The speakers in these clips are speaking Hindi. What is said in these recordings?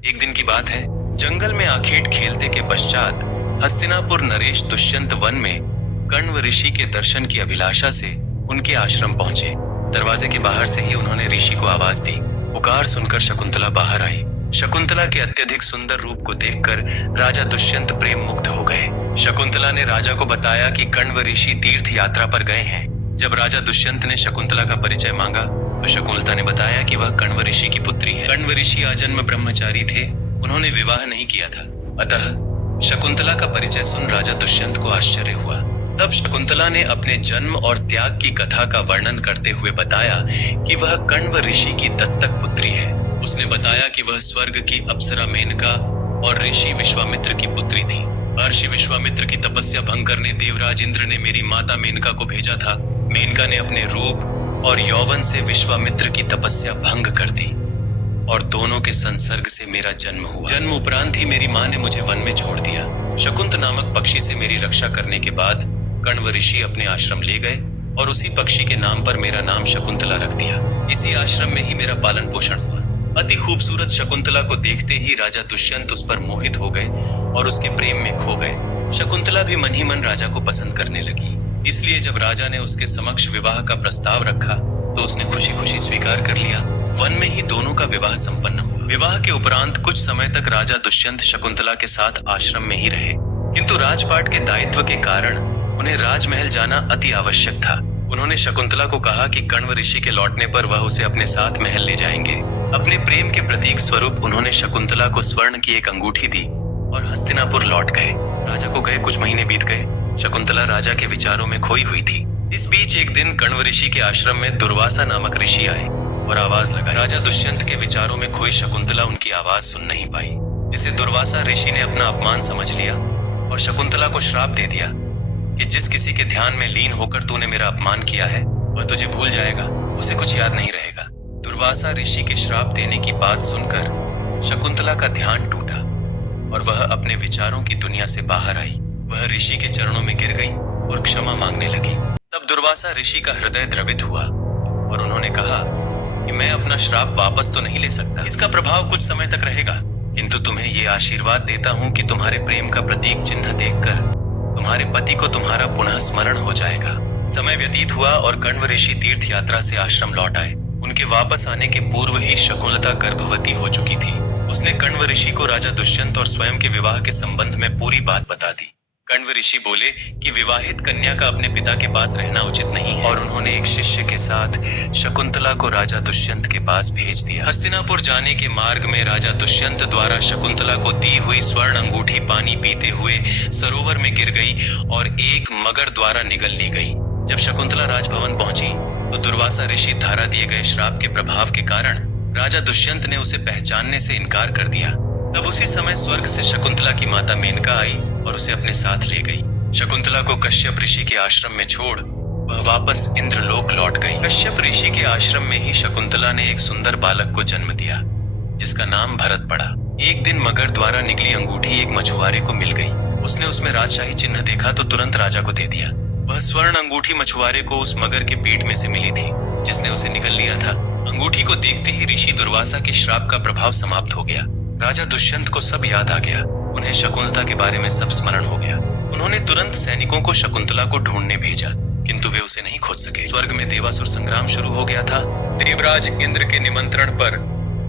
एक दिन की बात है, जंगल में आखेट खेलते के पश्चात हस्तिनापुर नरेश दुष्यंत वन में कण्व ऋषि के दर्शन की अभिलाषा से उनके आश्रम पहुंचे। दरवाजे के बाहर से ही उन्होंने ऋषि को आवाज दी। पुकार सुनकर शकुंतला बाहर आई। शकुंतला के अत्यधिक सुंदर रूप को देखकर राजा दुष्यंत प्रेम मुग्ध हो गए। शकुंतला ने राजा को बताया कि कण्व ऋषि तीर्थ यात्रा पर गए हैं। जब राजा दुष्यंत ने शकुंतला का परिचय मांगा तो शकुंतला ने बताया कि वह कण्व ऋषि की पुत्री है। कण्व ऋषि आजन्म ब्रह्मचारी थे, उन्होंने विवाह नहीं किया था। अतः शकुंतला का परिचय सुन राजा दुष्यंत को आश्चर्य हुआ। तब शकुंतला ने अपने जन्म और त्याग की कथा का वर्णन करते हुए बताया कि वह कण्व ऋषि की दत्तक पुत्री है। उसने बताया कि वह स्वर्ग की अप्सरा मेनका और ऋषि विश्वामित्र की पुत्री थी। महर्षि विश्वामित्र की तपस्या भंग करने देवराज इंद्र ने मेरी माता मेनका को भेजा था। मेनका ने अपने रूप और यौवन से विश्वामित्र की तपस्या भंग कर दी और दोनों के संसर्ग से मेरा जन्म हुआ। जन्म उपरांत ही मेरी मां ने मुझे वन में छोड़ दिया। शकुंत नामक पक्षी से मेरी रक्षा करने के बाद कण्व ऋषि अपने आश्रम ले गए और उसी पक्षी के नाम पर मेरा नाम शकुंतला रख दिया। इसी आश्रम में ही मेरा पालन पोषण हुआ। अति खूबसूरत शकुंतला को देखते ही राजा दुष्यंत उस पर मोहित हो गए और उसके प्रेम में खो गए। शकुंतला भी मन ही मन राजा को पसंद करने लगी। इसलिए जब राजा ने उसके समक्ष विवाह का प्रस्ताव रखा तो उसने खुशी खुशी स्वीकार कर लिया। वन में ही दोनों का विवाह संपन्न हुआ। विवाह के उपरांत कुछ समय तक राजा दुष्यंत शकुंतला के साथ आश्रम में ही रहे, किंतु राजपाट के दायित्व के कारण उन्हें राजमहल जाना अति आवश्यक था। उन्होंने शकुंतला को कहा कि कण्व ऋषि के लौटने पर वह उसे अपने साथ महल ले जाएंगे। अपने प्रेम के प्रतीक स्वरूप उन्होंने शकुंतला को स्वर्ण की एक अंगूठी दी और हस्तिनापुर लौट गए। राजा को गए कुछ महीने बीत गए। शकुंतला राजा के विचारों में खोई हुई थी। इस बीच एक दिन कण्व ऋषि के आश्रम में दुर्वासा नामक ऋषि आए और आवाज लगाई। राजा दुष्यंत के विचारों में खोई शकुंतला उनकी आवाज सुन नहीं पाई, जिसे दुर्वासा ऋषि ने अपना अपमान समझ लिया और शकुंतला को श्राप दे दिया कि जिस किसी के ध्यान में लीन होकर तूने मेरा अपमान किया है वह तुझे भूल जाएगा, उसे कुछ याद नहीं रहेगा। दुर्वासा ऋषि के श्राप देने की बात सुनकर शकुंतला का ध्यान टूटा और वह अपने विचारों की दुनिया से बाहर आई। वह ऋषि के चरणों में गिर गई और क्षमा मांगने लगी। तब दुर्वासा ऋषि का हृदय द्रवित हुआ और उन्होंने कहा कि मैं अपना श्राप वापस तो नहीं ले सकता, इसका प्रभाव कुछ समय तक रहेगा, किंतु तुम्हें ये आशीर्वाद देता हूँ कि तुम्हारे प्रेम का प्रतीक चिन्ह देखकर तुम्हारे पति को तुम्हारा पुनः स्मरण हो जाएगा। समय व्यतीत हुआ और कण्व ऋषि तीर्थ यात्रा से आश्रम लौट आए। उनके वापस आने के पूर्व ही शकुंतला गर्भवती हो चुकी थी। उसने कण्व ऋषि को राजा दुष्यंत और स्वयं के विवाह के संबंध में पूरी बात बता दी। कण्व ऋषि बोले कि विवाहित कन्या का अपने पिता के पास रहना उचित नहीं है और उन्होंने एक शिष्य के साथ शकुंतला को राजा दुष्यंत के पास भेज दिया। हस्तिनापुर जाने के मार्ग में राजा दुष्यंत द्वारा शकुंतला को दी हुई स्वर्ण अंगूठी पानी पीते हुए सरोवर में गिर गई और एक मगर द्वारा निगल ली गई। जब शकुंतला राजभवन पहुंची तो दुर्वासा ऋषि द्वारा दिए गए श्राप के प्रभाव के कारण राजा दुष्यंत ने उसे पहचानने से इनकार कर दिया। तब उसी समय स्वर्ग से शकुंतला की माता मेनका आई और उसे अपने साथ ले गई। शकुंतला को कश्यप ऋषि के आश्रम में छोड़ वह वापस इंद्रलोक लौट गई। कश्यप ऋषि के आश्रम में ही शकुंतला ने एक सुंदर बालक को जन्म दिया, जिसका नाम भरत पड़ा। एक दिन मगर द्वारा निकली अंगूठी एक मछुआरे को मिल गई। उसने उसमें राजशाही चिन्ह देखा तो तुरंत राजा को दे दिया। वह स्वर्ण अंगूठी मछुआरे को उस मगर के पेट में से मिली थी, जिसने उसे निगल लिया था। अंगूठी को देखते ही ऋषि दुर्वासा के श्राप का प्रभाव समाप्त हो गया। राजा दुष्यंत को सब याद आ गया। उन्हें शकुंतला के बारे में सब स्मरण हो गया। उन्होंने तुरंत सैनिकों को शकुंतला को ढूंढने भेजा, किंतु वे उसे नहीं खोज सके। स्वर्ग में देवासुर संग्राम शुरू हो गया था। देवराज इंद्र के निमंत्रण पर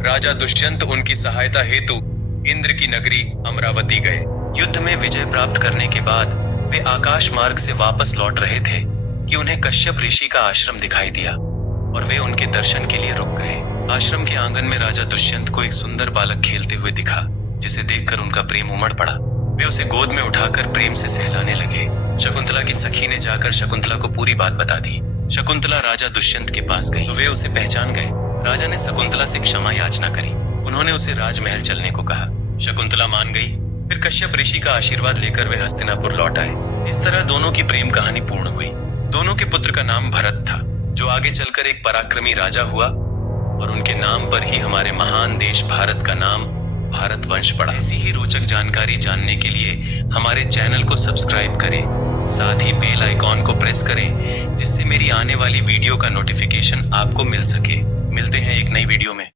राजा दुष्यंत उनकी सहायता हेतु इंद्र की नगरी अमरावती गए। युद्ध में विजय प्राप्त करने के बाद वे आकाश मार्ग से वापस लौट रहे थे कि उन्हें कश्यप ऋषि का आश्रम दिखाई दिया और वे उनके दर्शन के लिए रुक गए। आश्रम के आंगन में राजा दुष्यंत को एक सुंदर बालक खेलते हुए दिखा, जिसे देखकर उनका प्रेम उमड़ पड़ा। वे उसे गोद में उठाकर प्रेम से सहलाने लगे। शकुंतला की सखी ने जाकर शकुंतला को पूरी बात बता दी। शकुंतला राजा दुष्यंत के पास गई तो वे उसे पहचान गए। राजा ने शकुंतला से क्षमा याचना करी। उन्होंने उसे राजमहल चलने को कहा। शकुंतला मान गई। फिर कश्यप ऋषि का आशीर्वाद लेकर वे हस्तिनापुर लौट आए। इस तरह दोनों की प्रेम कहानी पूर्ण हुई। दोनों के पुत्र का नाम भरत था, जो आगे चलकर एक पराक्रमी राजा हुआ और उनके नाम पर ही हमारे महान देश भारत का नाम भारतवंश पड़ा। ऐसी ही रोचक जानकारी जानने के लिए हमारे चैनल को सब्सक्राइब करें, साथ ही बेल आइकॉन को प्रेस करें, जिससे मेरी आने वाली वीडियो का नोटिफिकेशन आपको मिल सके। मिलते हैं एक नई वीडियो में।